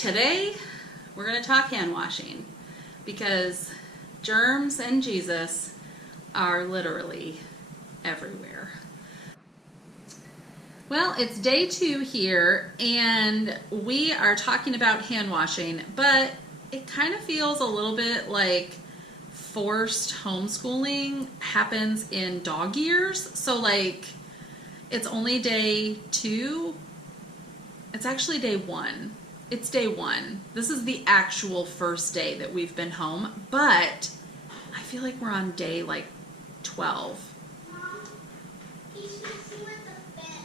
Today, we're going to talk hand washing because germs and Jesus are literally everywhere. Well, it's day 2 here, and we are talking about hand washing, but it kind of feels a little bit like forced homeschooling happens in dog years. So like, it's only day 2. It's actually day 1. It's day 1. This is the actual first day that we've been home, but I feel like we're on day like 12. Mom, you should see what the fence.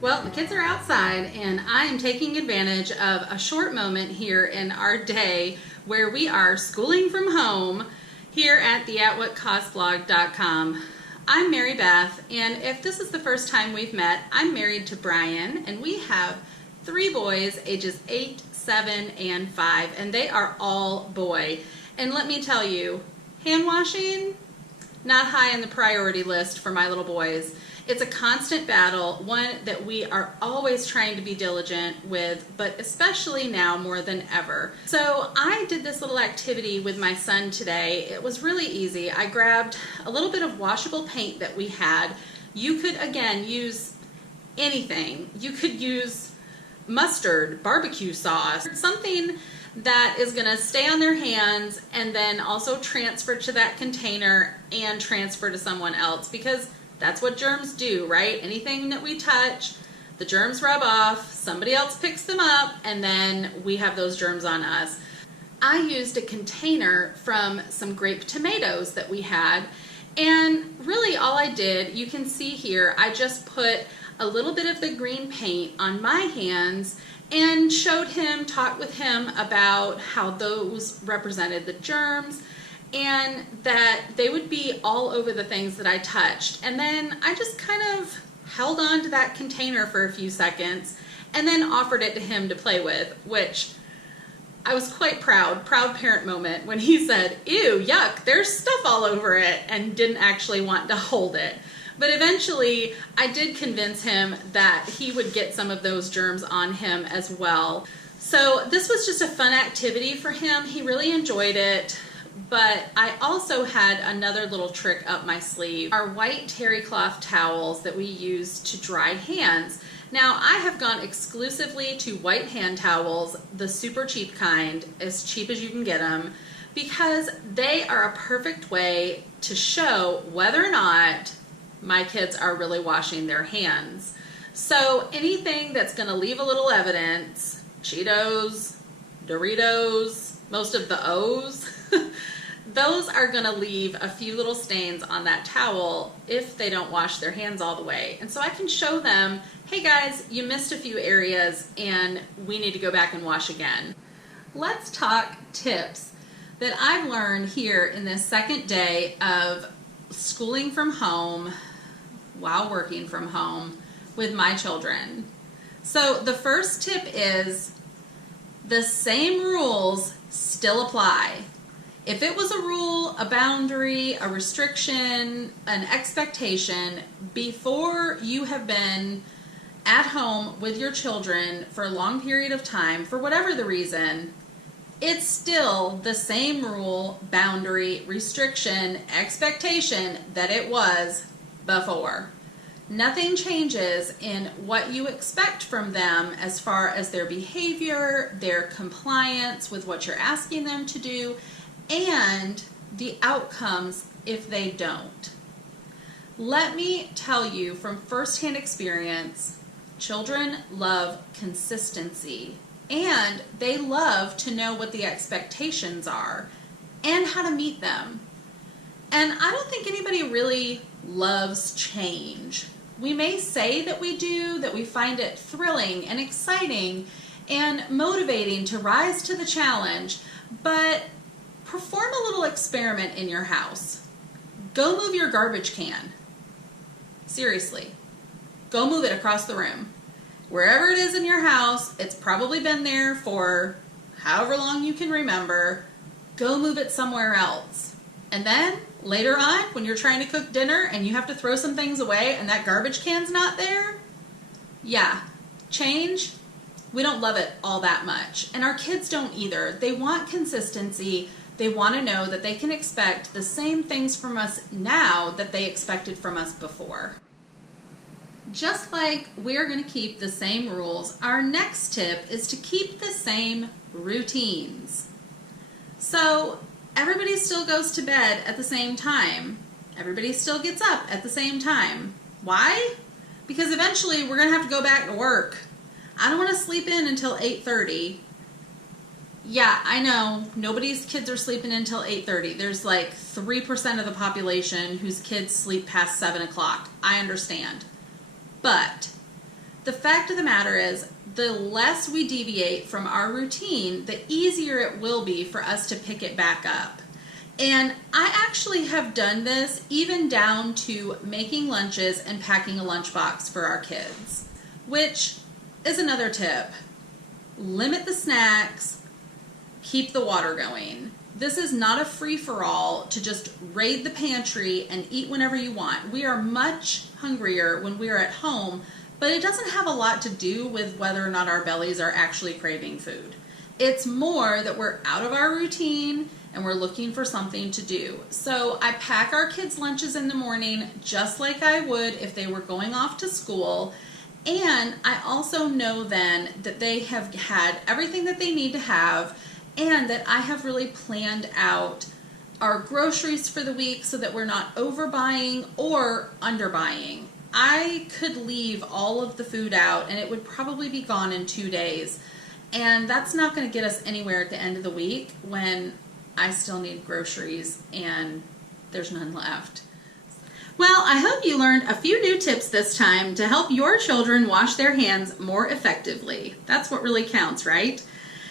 Well, the kids are outside, and I am taking advantage of a short moment here in our day where we are schooling from home here at the atwhatcostblog.com. I'm Mary Beth, and if this is the first time we've met, I'm married to Brian, and we have 3 boys ages 8, 7, and 5, and they are all boy. And let me tell you, hand washing, not high on the priority list for my little boys. It's a constant battle, one that we are always trying to be diligent with, but especially now more than ever. So I did this little activity with my son today. It was really easy. I grabbed a little bit of washable paint that we had. You could, again, use anything. You could use mustard, barbecue sauce, something that is going to stay on their hands and then also transfer to that container and transfer to someone else, because that's what germs do, right? Anything that we touch, the germs rub off, somebody else picks them up, and then we have those germs on us. I used a container from some grape tomatoes that we had, and really all I did, you can see here, I just put a little bit of the green paint on my hands and showed him, talked with him about how those represented the germs, and that they would be all over the things that I touched. And then I just kind of held on to that container for a few seconds and then offered it to him to play with, which I was quite proud parent moment when he said, "Ew, yuck, there's stuff all over it," and didn't actually want to hold it. But eventually I did convince him that he would get some of those germs on him as well. So this was just a fun activity for him. He really enjoyed it. But I also had another little trick up my sleeve. Our white terry cloth towels that we use to dry hands. Now, I have gone exclusively to white hand towels, the super cheap kind, as cheap as you can get them, because they are a perfect way to show whether or not my kids are really washing their hands. So anything that's going to leave a little evidence, Cheetos, Doritos, most of the O's, those are going to leave a few little stains on that towel if they don't wash their hands all the way. And so I can show them, hey guys, you missed a few areas and we need to go back and wash again. Let's talk tips that I've learned here in this second day of schooling from home while working from home with my children. So the first tip is the same rules still apply. If it was a rule, a boundary, a restriction, an expectation, before you have been at home with your children for a long period of time, for whatever the reason, it's still the same rule, boundary, restriction, expectation that it was before. Nothing changes in what you expect from them as far as their behavior, their compliance with what you're asking them to do, and the outcomes if they don't. Let me tell you from firsthand experience, children love consistency, and they love to know what the expectations are and how to meet them. And I don't think anybody really loves change. We may say that we do, that we find it thrilling and exciting, and motivating to rise to the challenge, but perform a little experiment in your house. Go move your garbage can. Seriously. Go move it across the room. Wherever it is in your house, it's probably been there for however long you can remember. Go move it somewhere else. And then later on, when you're trying to cook dinner and you have to throw some things away and that garbage can's not there, yeah, change. We don't love it all that much. And our kids don't either. They want consistency. They want to know that they can expect the same things from us now that they expected from us before. Just like we're going to keep the same rules, our next tip is to keep the same routines. So everybody still goes to bed at the same time. Everybody still gets up at the same time. Why? Because eventually we're going to have to go back to work. I don't want to sleep in until 8:30. Yeah, I know, nobody's kids are sleeping until 8:30. There's like 3% of the population whose kids sleep past 7 o'clock. I understand. But the fact of the matter is, the less we deviate from our routine, the easier it will be for us to pick it back up. And I actually have done this even down to making lunches and packing a lunchbox for our kids, which is another tip. Limit the snacks, keep the water going. This is not a free-for-all to just raid the pantry and eat whenever you want. We are much hungrier when we are at home, but it doesn't have a lot to do with whether or not our bellies are actually craving food. It's more that we're out of our routine and we're looking for something to do. So I pack our kids' lunches in the morning just like I would if they were going off to school. And I also know then that they have had everything that they need to have, and that I have really planned out our groceries for the week so that we're not overbuying or underbuying. I could leave all of the food out and it would probably be gone in 2 days. And that's not going to get us anywhere at the end of the week when I still need groceries and there's none left. Well, I hope you learned a few new tips this time to help your children wash their hands more effectively. That's what really counts, right?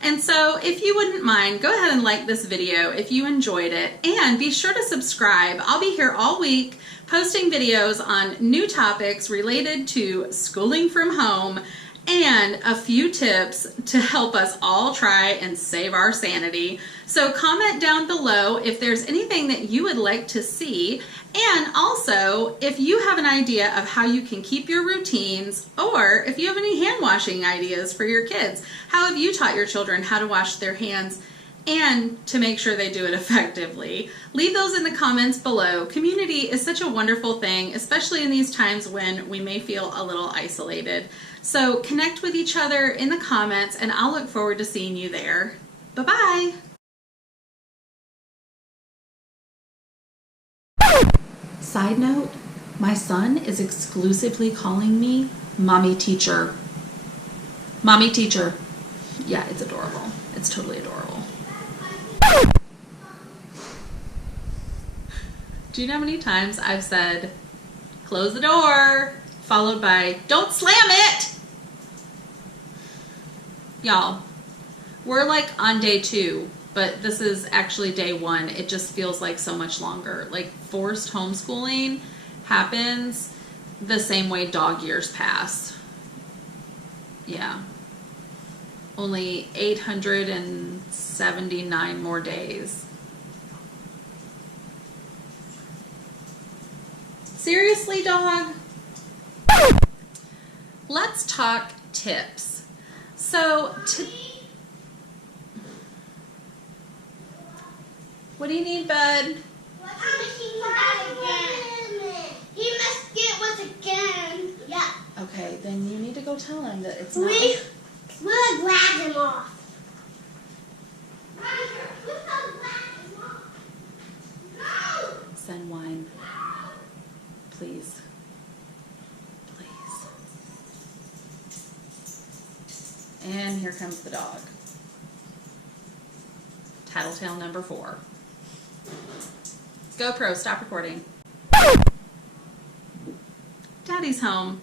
And so if you wouldn't mind, go ahead and like this video if you enjoyed it, and be sure to subscribe. I'll be here all week posting videos on new topics related to schooling from home and a few tips to help us all try and save our sanity. So comment down below if there's anything that you would like to see, and also if you have an idea of how you can keep your routines, or if you have any hand washing ideas for your kids. How have you taught your children how to wash their hands and to make sure they do it effectively? Leave those in the comments below. Community is such a wonderful thing, especially in these times when we may feel a little isolated. So connect with each other in the comments, and I'll look forward to seeing you there. Bye-bye. Side note, my son is exclusively calling me Mommy Teacher. Mommy Teacher. Yeah, it's adorable. It's totally adorable. Do you know how many times I've said, close the door, followed by, don't slam it? Y'all, we're like on day 2, but this is actually day 1. It just feels like so much longer. Like forced homeschooling happens the same way dog years pass. Yeah. Only 879 more days. Seriously, dog? Let's talk tips. So, what do you need, bud? He must get what's again. Yeah. Okay, then you need to go tell him that it's not. We'll grab him off. Send wine. Please. Please. And here comes the dog. Tattletale number 4. GoPro, stop recording. Daddy's home.